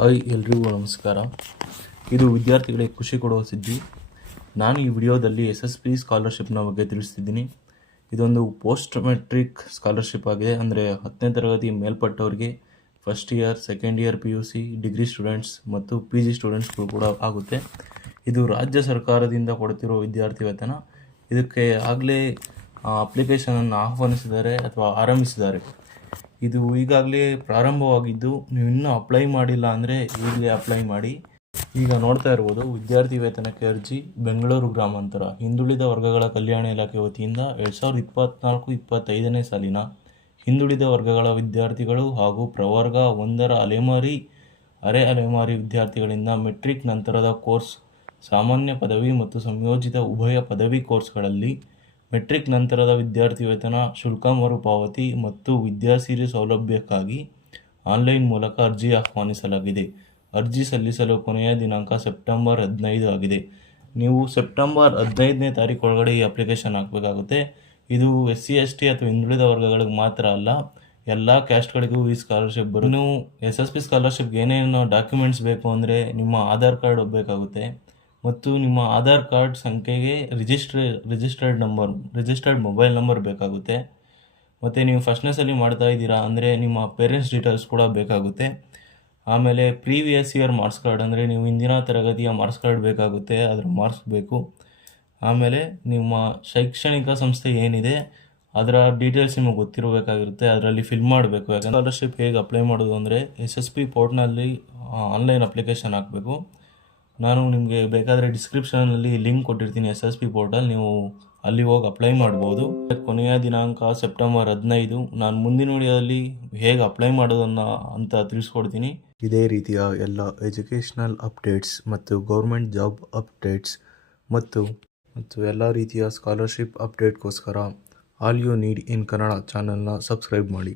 Hi ಎಲ್ರಿಗೂ ನಮಸ್ಕಾರ. ಇದು ವಿದ್ಯಾರ್ಥಿಗಳಿಗೆ ಖುಷಿ ಕೊಡುವ ಸುದ್ದಿ. ನಾನು ಈ ವಿಡಿಯೋದಲ್ಲಿ SSP ಸ್ಕಾಲರ್ಶಿಪ್ನ ಬಗ್ಗೆ ತಿಳಿಸ್ತಿದ್ದೀನಿ. ಇದೊಂದು ಪೋಸ್ಟ್ ಮೆಟ್ರಿಕ್ ಸ್ಕಾಲರ್ಶಿಪ್ ಆಗಿದೆ. ಅಂದರೆ 10ನೇ ತರಗತಿ ಮೇಲ್ಪಟ್ಟವರಿಗೆ first year, second year PUC, degree students ಮತ್ತು PG ಸ್ಟೂಡೆಂಟ್ಸ್ಗಳು ಕೂಡ ಆಗುತ್ತೆ. ಇದು ರಾಜ್ಯ ಸರ್ಕಾರದಿಂದ ಕೊಡ್ತಿರೋ ವಿದ್ಯಾರ್ಥಿ ವೇತನ. ಇದಕ್ಕೆ ಆಗಲೇ ಅಪ್ಲಿಕೇಶನನ್ನು ಆಹ್ವಾನಿಸಿದ್ದಾರೆ ಅಥವಾ ಆರಂಭಿಸಿದ್ದಾರೆ. ಇದು ಈಗಾಗಲೇ ಪ್ರಾರಂಭವಾಗಿದ್ದು, ನೀವು ಇನ್ನೂ ಅಪ್ಲೈ ಮಾಡಿಲ್ಲ ಅಂದರೆ ಈಗಲೇ ಅಪ್ಲೈ ಮಾಡಿ. ಈಗ ನೋಡ್ತಾ ಇರ್ಬೋದು, ವಿದ್ಯಾರ್ಥಿ ವೇತನಕ್ಕೆ ಅರ್ಜಿ ಬೆಂಗಳೂರು ಗ್ರಾಮಾಂತರ ಹಿಂದುಳಿದ ವರ್ಗಗಳ ಕಲ್ಯಾಣ ಇಲಾಖೆ ವತಿಯಿಂದ 2024-25ನೇ ಸಾಲಿನ ಹಿಂದುಳಿದ ವರ್ಗಗಳ ವಿದ್ಯಾರ್ಥಿಗಳು ಹಾಗೂ ಪ್ರವರ್ಗ 1ರ ಅಲೆಮಾರಿ, ಅರೆ ಅಲೆಮಾರಿ ವಿದ್ಯಾರ್ಥಿಗಳಿಂದ ಮೆಟ್ರಿಕ್ ನಂತರದ ಕೋರ್ಸ್, ಸಾಮಾನ್ಯ ಪದವಿ ಮತ್ತು ಸಂಯೋಜಿತ ಉಭಯ ಪದವಿ ಕೋರ್ಸ್ಗಳಲ್ಲಿ ಮೆಟ್ರಿಕ್ ನಂತರದ ವಿದ್ಯಾರ್ಥಿ ವೇತನ, ಶುಲ್ಕ ಮರುಪಾವತಿ ಮತ್ತು ವಿದ್ಯಾಸಿರಿ ಸೌಲಭ್ಯಕ್ಕಾಗಿ ಆನ್ಲೈನ್ ಮೂಲಕ ಅರ್ಜಿ ಆಹ್ವಾನಿಸಲಾಗಿದೆ. ಅರ್ಜಿ ಸಲ್ಲಿಸಲು ಕೊನೆಯ ದಿನಾಂಕ ಸೆಪ್ಟೆಂಬರ್ 15 ಆಗಿದೆ. ನೀವು ಸೆಪ್ಟೆಂಬರ್ 15ನೇ ತಾರೀಕು ಒಳಗಡೆ ಈ ಅಪ್ಲಿಕೇಶನ್ ಹಾಕಬೇಕಾಗುತ್ತೆ. ಇದು SC/ST ಅಥವಾ ಹಿಂದುಳಿದ ವರ್ಗಗಳಿಗೆ ಮಾತ್ರ ಅಲ್ಲ, ಎಲ್ಲ ಕ್ಯಾಸ್ಟ್ಗಳಿಗೂ ಈ ಸ್ಕಾಲರ್ಶಿಪ್ ಬರುತ್ತೆ. ಇನ್ನು SSP ಸ್ಕಾಲರ್ಶಿಪ್ಗೆ ಏನೇನು ಡಾಕ್ಯುಮೆಂಟ್ಸ್ ಬೇಕು ಅಂದರೆ, ನಿಮ್ಮ ಆಧಾರ್ ಕಾರ್ಡ್ ಬೇಕಾಗುತ್ತೆ ಮತ್ತು ನಿಮ್ಮ ಆಧಾರ್ ಕಾರ್ಡ್ ಸಂಖ್ಯೆಗೆ ರಿಜಿಸ್ಟರ್ಡ್ ಮೊಬೈಲ್ ನಂಬರ್ ಬೇಕಾಗುತ್ತೆ. ಮತ್ತು ನೀವು ಫಸ್ಟ್ನೇ ಸಲ ಮಾಡ್ತಾ ಇದ್ದೀರಾ ಅಂದರೆ ನಿಮ್ಮ ಪೇರೆಂಟ್ಸ್ ಡೀಟೇಲ್ಸ್ ಕೂಡ ಬೇಕಾಗುತ್ತೆ. ಆಮೇಲೆ ಪ್ರೀವಿಯಸ್ ಇಯರ್ ಮಾರ್ಕ್ಸ್ ಕಾರ್ಡ್, ಅಂದರೆ ನೀವು ಹಿಂದಿನ ತರಗತಿಯ ಮಾರ್ಕ್ಸ್ ಕಾರ್ಡ್ ಬೇಕಾಗುತ್ತೆ, ಅದರ ಮಾರ್ಕ್ಸ್ ಬೇಕು. ಆಮೇಲೆ ನಿಮ್ಮ ಶೈಕ್ಷಣಿಕ ಸಂಸ್ಥೆ ಏನಿದೆ ಅದರ ಡೀಟೇಲ್ಸ್ ನಿಮಗೆ ಗೊತ್ತಿರಬೇಕಾಗಿರುತ್ತೆ, ಅದರಲ್ಲಿ ಫಿಲ್ ಮಾಡಬೇಕು. ಯಾಕಂದರೆ ಸ್ಕಾಲರ್ಶಿಪ್ ಹೇಗೆ ಅಪ್ಲೈ ಮಾಡೋದು ಅಂದರೆ, SSP ಪೋರ್ಟ್ನಲ್ಲಿ ಆನ್ಲೈನ್ ಅಪ್ಲಿಕೇಶನ್ ಹಾಕಬೇಕು. ನಾನು ನಿಮಗೆ ಬೇಕಾದರೆ ಡಿಸ್ಕ್ರಿಪ್ಷನಲ್ಲಿ ಲಿಂಕ್ ಕೊಟ್ಟಿರ್ತೀನಿ SSP ಪೋರ್ಟಲ್, ನೀವು ಅಲ್ಲಿ ಹೋಗಿ ಅಪ್ಲೈ ಮಾಡ್ಬೋದು. ಕೊನೆಯ ದಿನಾಂಕ ಸೆಪ್ಟೆಂಬರ್ 15. ನಾನು ಮುಂದಿನ ವಿಡಿಯೋದಲ್ಲಿ ಹೇಗೆ ಅಪ್ಲೈ ಮಾಡೋದನ್ನು ಅಂತ ತಿಳಿಸ್ಕೊಡ್ತೀನಿ. ಇದೇ ರೀತಿಯ ಎಲ್ಲ ಎಜುಕೇಷನಲ್ ಅಪ್ಡೇಟ್ಸ್ ಮತ್ತು ಗೌರ್ಮೆಂಟ್ ಜಾಬ್ ಅಪ್ಡೇಟ್ಸ್ ಮತ್ತು ಎಲ್ಲ ರೀತಿಯ ಸ್ಕಾಲರ್ಶಿಪ್ ಅಪ್ಡೇಟ್ಗೋಸ್ಕರ ಆಲ್ ಯು ನೀಡ್ ಇನ್ ಕನ್ನಡ ಚಾನಲ್ನ ಸಬ್ಸ್ಕ್ರೈಬ್ ಮಾಡಿ.